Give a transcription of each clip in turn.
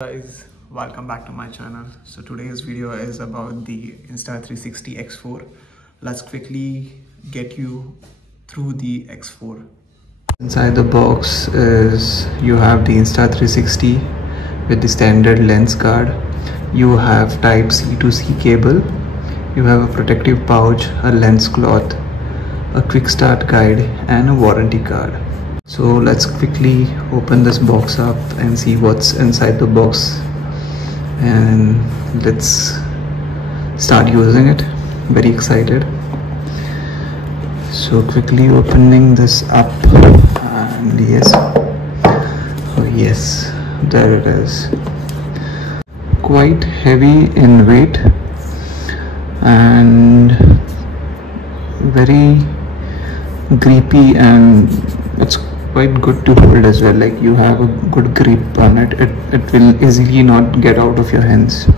Guys, welcome back to my channel. So today's video is about the Insta360 X4. Let's quickly get you through the X4. Inside the box is you have the Insta360 with the standard lens card. You have type C to C cable. You have a protective pouch, a lens cloth, a quick start guide and a warranty card. So let's quickly open this box up and see what's inside the box, and let's start using it. Very excited. So quickly opening this up, and yes, oh yes, there it is. Quite heavy in weight and very grippy, and it's quite good to hold as well. Like, you have a good grip on it. It will easily not get out of your hands.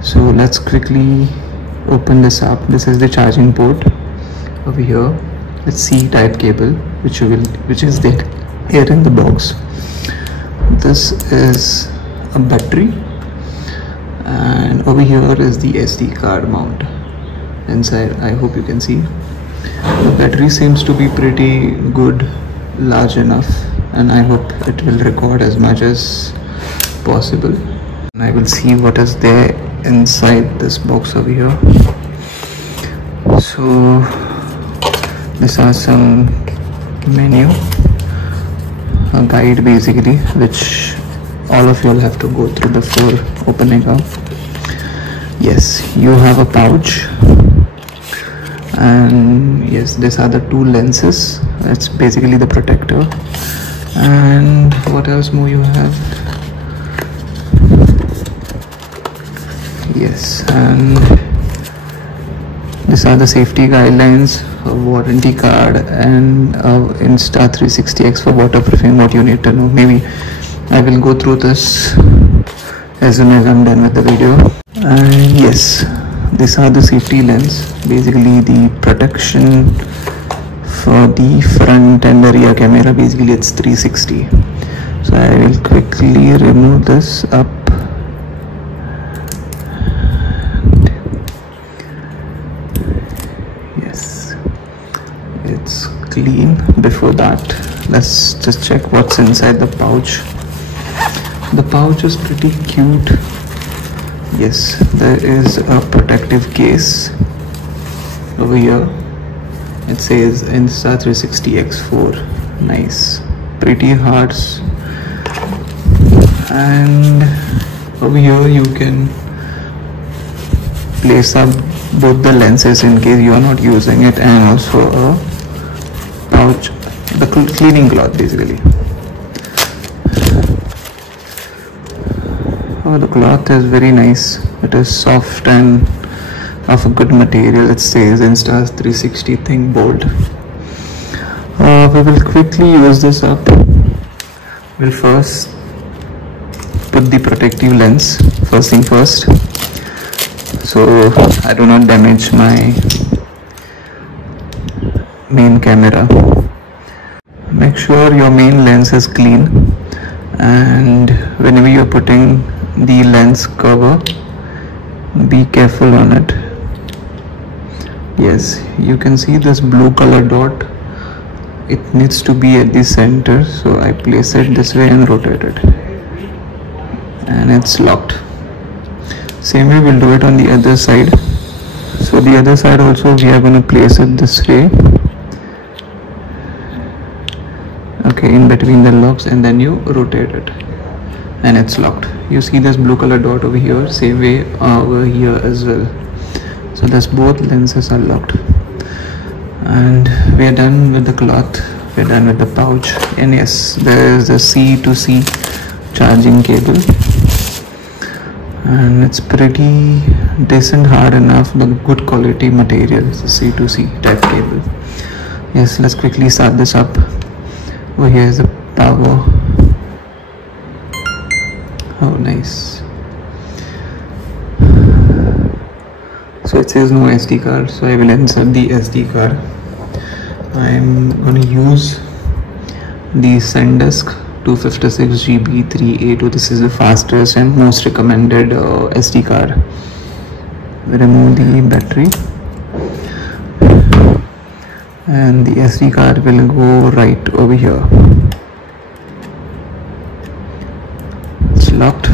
So let's quickly open this up. This is the charging port. Over here it's C type cable, which is there here in the box. This is a battery, and over here is the SD card mount inside. I hope you can see the battery seems to be pretty good, large enough, and I hope it will record as much as possible. And I will see what is there inside this box over here. So these are some menu, a guide basically, which all of you will have to go through before opening up. Yes, you have a pouch, and yes, these are the two lenses. It's basically the protector. And what else more you have? Yes, and these are the safety guidelines, a warranty card, and Insta360 X for waterproofing. What you need to know. Maybe I will go through this as soon as I'm done with the video. And yes, these are the safety lens, basically the protection for the front and the rear camera. Basically it's 360. So I will quickly remove this up. Yes, it's clean. Before that, let's just check what's inside the pouch. The pouch is pretty cute. Yes, there is a protective case over here. It says Insta360 X4. Nice, pretty hearts. And over here you can place up both the lenses in case you are not using it, and also a pouch, the cleaning cloth basically. Oh, the cloth is very nice. It is soft and of a good material. It says Insta360 Think Bold. We will quickly use this up. We'll first put the protective lens, first thing first, so I do not damage my main camera. Make sure your main lens is clean, and whenever you're putting the lens cover, be careful on it. Yes, you can see this blue color dot. It needs to be at the center, so I place it this way and rotate it, and it's locked. Same way we'll do it on the other side. So the other side also we are going to place it this way, okay, in between the locks, and then you rotate it and it's locked. You see this blue color dot over here, same way over here as well. So that's both lenses are locked. And we are done with the cloth, we are done with the pouch. And yes, there is the C to C charging cable, and it's pretty decent, hard enough, but good quality material. It's a C to C type cable. Yes, let's quickly start this up. Over here is the power. Oh, nice. So it says no SD card, so I will insert the SD card. I'm going to use the SanDisk 256 GB 3A2. This is the fastest and most recommended SD card. We remove the battery and the SD card will go right over here. It's locked.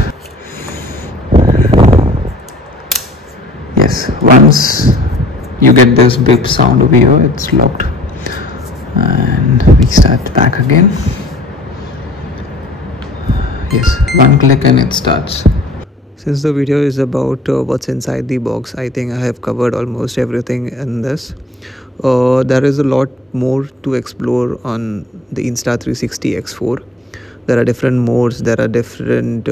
Yes, once you get this beep sound over here, it's locked. And we start back again. Yes, one click and it starts. Since the video is about what's inside the box, I think I have covered almost everything in this. There is a lot more to explore on the Insta360 X4. There are different modes, there are different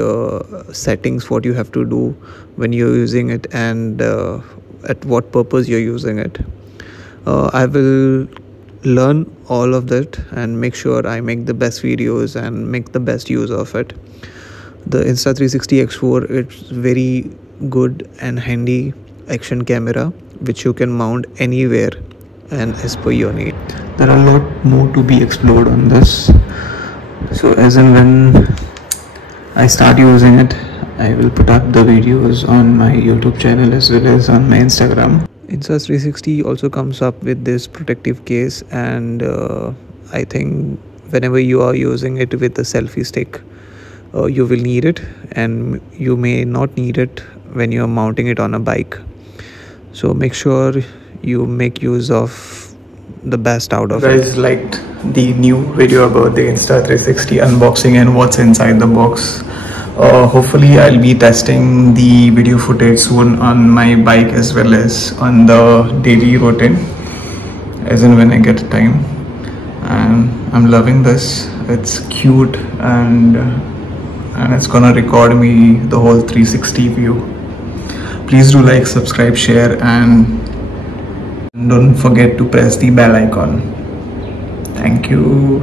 settings what you have to do when you're using it, and at what purpose you're using it. I will learn all of that and make sure I make the best videos and make the best use of it. The Insta360 X4, it's very good and handy action camera which you can mount anywhere and as per your need. There are a lot more to be explored on this. So as and when I start using it, I will put up the videos on my YouTube channel as well as on my Instagram. Insta360 also comes up with this protective case, and I think whenever you are using it with a selfie stick, you will need it, and you may not need it when you are mounting it on a bike. So make sure you make use of the best out of it. You guys liked the new video about the Insta360 unboxing and what's inside the box. Hopefully I'll be testing the video footage soon on my bike as well as on the daily routine as and when I get time. And I'm loving this. It's cute, and it's gonna record me the whole 360 view. Please do like, subscribe, share, and don't forget to press the bell icon. Thank you.